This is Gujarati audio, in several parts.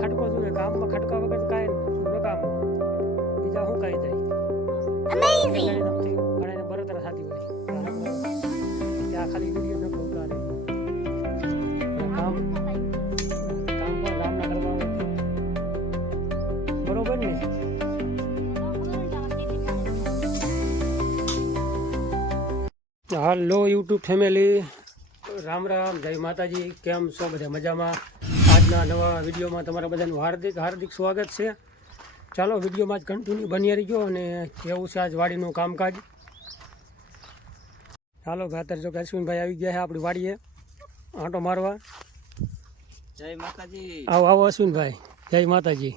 ખટકો જોઈએ, કામમાં ખટકા વગર કાંઈ ન કામ બીજા શું કાંઈ જાય અમેઝિંગ ઘણાને બરોબર થતી હોય ત્યાં ખાલી વિડીયો ન ઉતારે કામ પણ ગામના કરવા હોય બરોબર ને. હાલો યુટ્યુબ ફેમિલી, રામ રામ, જય માતાજી. કેમ છો બધા? મજામાં? આજના નવા વિડીયોમાં તમારા બધાનું હાર્દિક સ્વાગત છે. ચાલો વિડીયોમાં જ કન્ટિન્યુ બની રહીજો અને કેવું છે આજ વાડીનું કામકાજ. ચાલો ખાતર જો કે અશ્વિનભાઈ આવી ગયા છે આપણી વાડીએ આંટો મારવા. જય માતાજી. આવો અશ્વિનભાઈ, જય માતાજી.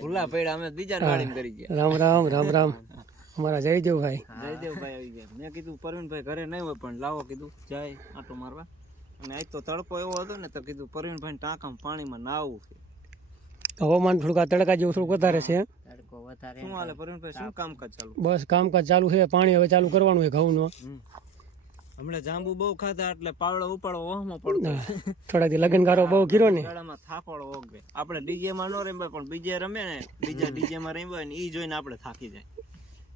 ભૂલા પડ્યા અમે બીજા વાડીમાં કરી ગયા. રામ રામ રામ રામ. અમારા જયદેવભાઈ આવી ગયા. મેં કીધું પરવીનભાઈ ઘરે નહીં હોય પણ લાવો કીધું જાય આંટો મારવા. અને આજ તો તડકો એવો હતો ને તો કીધું પરવીનભાઈ ટાંકામાં પાણીમાં નાવું છે. હવામાન થોડુંક આ તડકા જેવું થોડુંક વધારે છે. શું હાલે પરવીનભાઈ? શું કામકાજ ચાલુ? બસ કામકાજ ચાલુ છે. પાણી હવે ચાલુ કરવાનું છે ઘઉંનો. હમણાં જાંબુ બહુ ખાધા એટલે પાવડો ઉપાડો ઓહમાં પડતો. થોડાક લગનગારો બહુ કર્યો ને, ગાળામાં થાકોડો ઓગે. આપણે ડીજે માં ન રમે પણ બીજે રમે ને, બીજા ડીજે માં રમ્યા હોય ને ઈ જોઈને આપણે થાકી જાય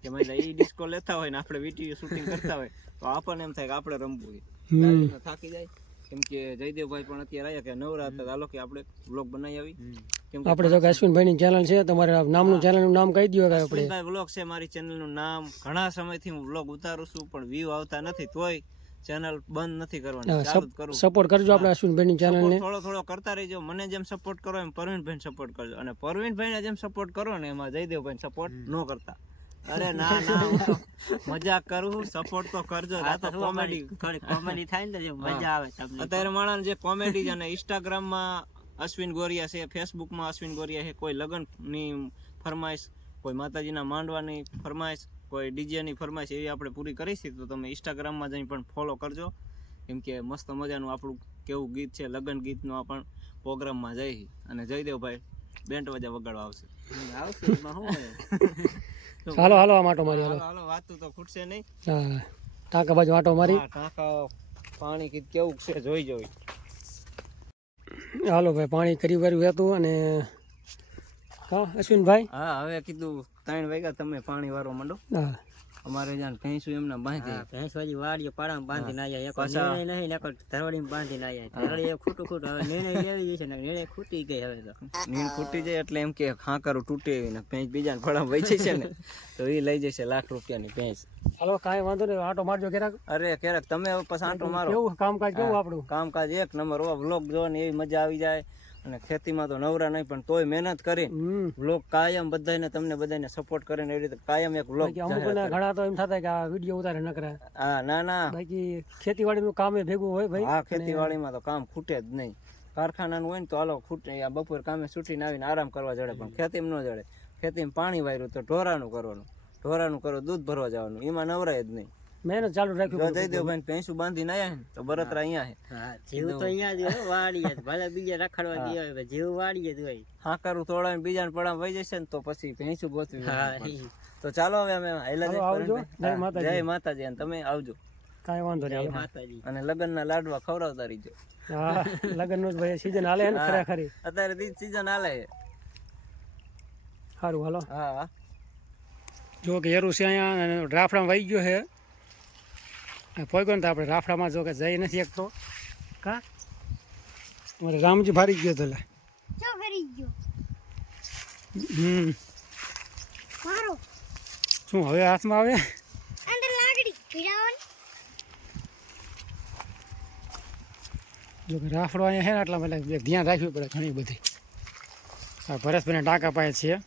કે મતલબ ઈ ડિસ્કો લેતા હોય ને આપણે વિડીયો શૂટિંગ કરતા હોય તો આપણને એમ થાય કે આપણે રમવું છે. થાકી જાય. કેમ કે જયદેવભાઈ પણ અત્યારે આવ્યા કે નવરા હતા, હાલો કે આપણે વ્લોગ બનાવી આવી. આપણે જો કે અશ્વિનભાઈ ની ચેનલ છે, તમારે નામનું ચેનલનું નામ કહી દો. અશ્વિનભાઈ વ્લોગ છે મારી ચેનલનું નામ. ઘણા સમયથી હું વ્લોગ ઉતારું છું પણ વ્યૂ આવતા નથી, તોય ચેનલ બંધ નથી કરવાની, ચાલુ જ કરું. સપોર્ટ કરજો આપણે અશ્વિનભાઈ ની ચેનલ ને. થોડો કરતા રહેજો. મને જેમ સપોર્ટ કરો એમ પરવીનભાઈ સપોર્ટ કરજો, અને પરવીનભાઈ ને જેમ સપોર્ટ કરો ને એમાં જયદેવભાઈ સપોર્ટ ન કરતા. અરે ના ના, મજાક કરું, સપોર્ટ તો કરજો. આ તો કોમેડી કોમેડી થાય ને જે મજા આવે. અત્યારે માણસ જે કોમેડી છે ને ઇન્સ્ટાગ્રામ માં અશ્વિન ગોરિયા છે, ફેસબુક માં અશ્વિન ગોરિયા છે, કોઈ લગ્ન ની ફરમાઈશ, કોઈ માતાજીના માંડવાની ફરમાઈશ, કોઈ ડીજે ની ફરમાઈશ એવી આપણે પૂરી કરીશી તો તમે ઇન્સ્ટાગ્રામ માં જઈને પણ ફોલો કરજો. કેમ કે મસ્ત મજાનું આપણું કેવું ગીત છે, લગ્ન ગીતનો પણ પ્રોગ્રામમાં જઈ અને જયદેવભાઈ બેન્ડ વાજા વગાડવા આવશે. હાલો હાલો આ માટો મારી. હાલો વાતું તો ખૂટશે નહીં. હા, ટાંકા બાજુ આટો મારી. ટાંકા પાણી કેવું છે જોઈ. હાલો ભાઈ, પાણી કરી વાર્યું હતું અને હા અશ્વિનભાઈ. હા, હવે કીધું 3 વાગ્યા તમે પાણી વારવા માંડો. હા, અમારે જ્યાં ભેંસું એમના બાંધી, ભેંસ વાળી વાડીઓ પાડામાં બાંધીને આવ્યા. એક નિર્ણય નહીં, એક ધરવાડીમાં બાંધીને આવ્યા. ધરવાડી ખોટું હવે નિર્ણય લેવી જશે ને નિર્ણય ખૂટી ગઈ. હવે તો નીંદ ખૂટી જાય એટલે એમ કે ખાંકરું તૂટે ને ભેંસ બીજાને ફળામાં વહી છે ને તો એ લઈ જશે ₹1,00,000 ની ભેંસ. હાલો કાંઈ વાંધો નહીં, આટો મારજો ક્યારેક. અરે ક્યારેક તમે પછી આંટો મારો. કેવું કામકાજ કેવું આપણું? કામકાજ એક નંબર. વ્લોગ જોવાની એવી મજા આવી જાય. અને ખેતીમાં તો નવરા નહીં પણ તોય મહેનત કરી વ્લોગ કાયમ બધાને તમને બધાને સપોર્ટ કરીને એવી રીતે કાયમ એક વ્લોગ. ઘણા તો એમ થતા કે આ વિડીયો ઉતારે ન કરે. હા, ના ના, બાકી ખેતીવાડીનું કામ એ ભેગું હોય ભાઈ. હા, ખેતીવાડીમાં તો કામ ખૂટે જ નહીં. કારખાનાનું હોય ને તો હાલો ખૂટે, આ બપોર કામે છૂટીને આવીને આરામ કરવા જડે પણ ખેતીમાં ન જડે. ખેતીમાં પાણી વાર્યું તો ઢોરાનું કરવાનું, ઢોરાનું કરો દૂધ ભરવા જવાનું, એમાં નવરાય જ નહીં. મહેનત ચાલુ રાખ્યું. જયદેવભાઈ ભેંસું બાંધીને આવ્યા ને તો બરતરા અહીંયા છે. જીવ તો અહીંયા જ હોય, વાડીએ ભલે બીજા રખડવા દે હોય, જીવ વાડીએ જ હોય. હાકારું તોડાવીને બીજાને પડામાં વહી જશે ને તો પછી ભેંસું ગોતવી. તો ચાલો હવે અમે જય માતાજી. અને તમે આવજો. કાંઈ વાંધો નહીં, માતાજી. અને લગ્નના લાડવા ખવડાવતા રહીજો. હા, લગ્નનું જ ભાઈ સીઝન હાલે ને ખરેખર. અત્યારે સીઝન હાલે છે. સારું હાલો. હા, જો કે એરું છે અહીંયા રાફડામાં વહી ગયો છે. પોઈગો ને તો આપણે રાફડામાં જો કે જઈ નથી શકતો. કા અમારે રામજી ભારી ગયો તો શું હવે હાથમાં આવે? જો કે રાફડો અહીંયા છે ને એટલા માટે ધ્યાન રાખવું પડે ઘણી બધી. હા, ભરતભાઈને ટાંકા પાસે છે.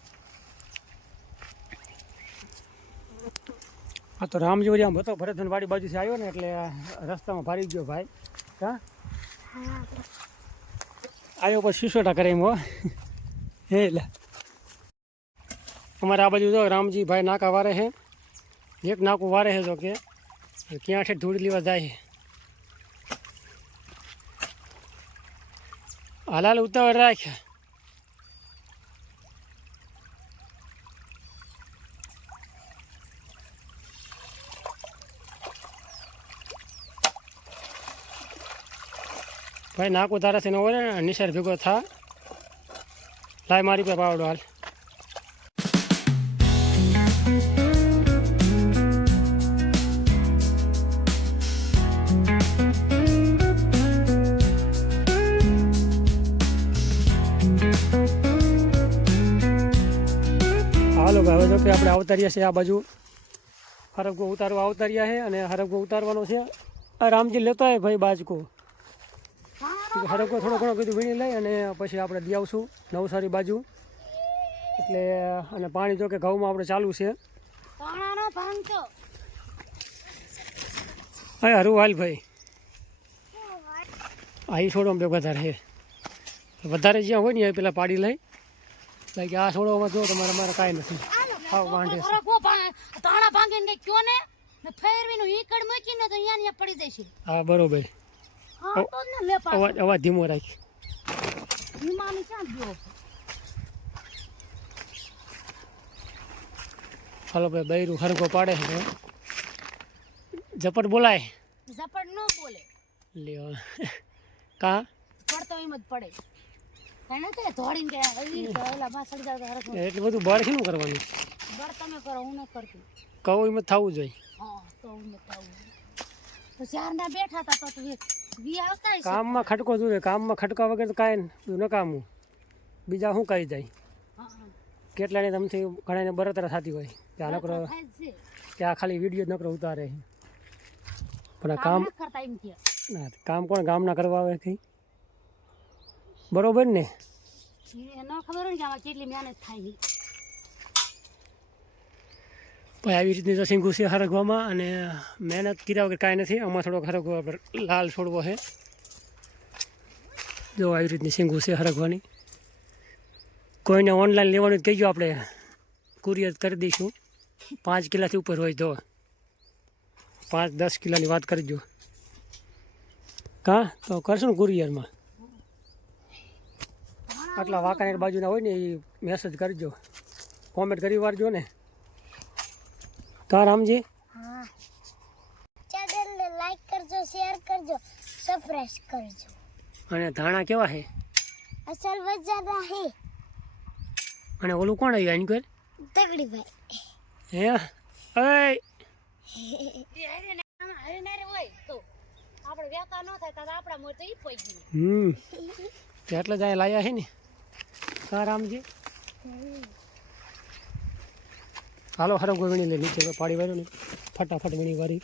હા, તો રામજી વળી આમ હતો ભરતભાઈ વાડી બાજુથી આવ્યો ને એટલે રસ્તામાં ભારી ગયો ભાઈ. હા, આવ્યો પછી સુસોટા કરે એમ હો. હે એટલે અમારે આ બાજુ જો રામજી ભાઈ નાકા વારે છે. એક નાકું વારે છે જો કે ક્યાં છે ધૂળ લેવા જાય છે. હાલ ઉતાવળ રાખ્યા. ભાઈ નાકું તારાથી ન હોય ને નિશાળ ભેગો થા લાય મારી પાસે પાવડો હાલ. હાલો હવે જો કે આપણે અવતાર્યા છે આ બાજુ હરગવો ઉતારવા અવતાર્યા છે અને હરગવો ઉતારવાનો છે. આ રામજી લેતો હોય ભાઈ બાજકો હરગવો થોડો ઘણો કીધું વીણી લઈ અને પછી આપણે દઈ આવશું નવસારી બાજુ. એટલે અને પાણી જો કે ઘઉંમાં આપણે ચાલુ છે. હા હરું હાલ ભાઈ અહીં છોડો બે વધારે છે વધારે જ્યાં હોય ને એ પેલા પાડી લઈ લાઈક આ છોડવામાં જો તમારે મારે કાંઈ નથી હા વાંધે તાણા ભાંગીને કઈ કયો ને ફેરવીનું ઈકડ મૂકીને તો અહીંયા પડી જશે. હા બરોબર અવાજ ધીમો રાખ. હિમાની ક્યાં ગયો? હાલો ભાઈ બૈરું હરગો પાડે છે ઝપટ બોલાય ઝપટ ન બોલે લ્યો કા પડતો એમ જ પડે એને કે ધોડીને કે ઓલા માં સડી જાવ હરખો એટલું બધું બળ શું કરવાનું બળ તમે કરો હું ન કરતી કહું એમ જ થવું જોઈએ. હા તો હું ન થાવું તો ચાર ના બેઠા હતા તો વી આવતા છે કામમાં ખટકો જોઈએ કામમાં ખટકા વગર તો કાંઈ નકામું બીજા શું કહી જાય. કેટલાને તમથી ઘણાને બળતરા થતી હોય કે આ નકરો કે આ ખાલી વિડીયો જ નકરો ઉતારે પણ આ કામ કરતા એમ કે ના કામ કોણ ગામના કરવા આવે કઈ બરોબર ને ન ખબર હોય કે આમાં કેટલી મહેનત થાય છે. ભાઈ આવી રીતની તો સિંગુ છે હરગવામાં અને મહેનત કર્યા વગર કાંઈ નથી. આમાં થોડોક હરગવા પર લાલ છોડવો છે જો આવી રીતની સિંગુ છે હરગવાની. કોઈને ઓનલાઈન લેવાનું જ કહીજો આપણે કુરિયર કરી દઈશું 5 કિલાથી ઉપર હોય તો 5-10 કિલાની વાત કરજો કાં તો કરશું ને કુરિયરમાં. આટલા વાંકાનેર બાજુના હોય ને એ મેસેજ કરજો કોમેન્ટ કરી વારજો ને કા રામજી. હા ચેનલને લાઈક કરજો શેર કરજો સબસ્ક્રાઇબ કરજો. અને ધાણા કેવા છે અસલ વજાના હે અને ઓલું કોણ આવ્યું આની કોઈ તગડી ભાઈ હે ઓય હરીનારે હોય તો આપણે વેતા ન થાય તો આપણા મોર તો ઈ પોઈ ગયું. એટલે જ અહીંયા લાયા છે ને કા રામજી. હાલો હરગો વીણી લે નીચે પાડી વાળો ને ફટાફટ વીણી વાળી.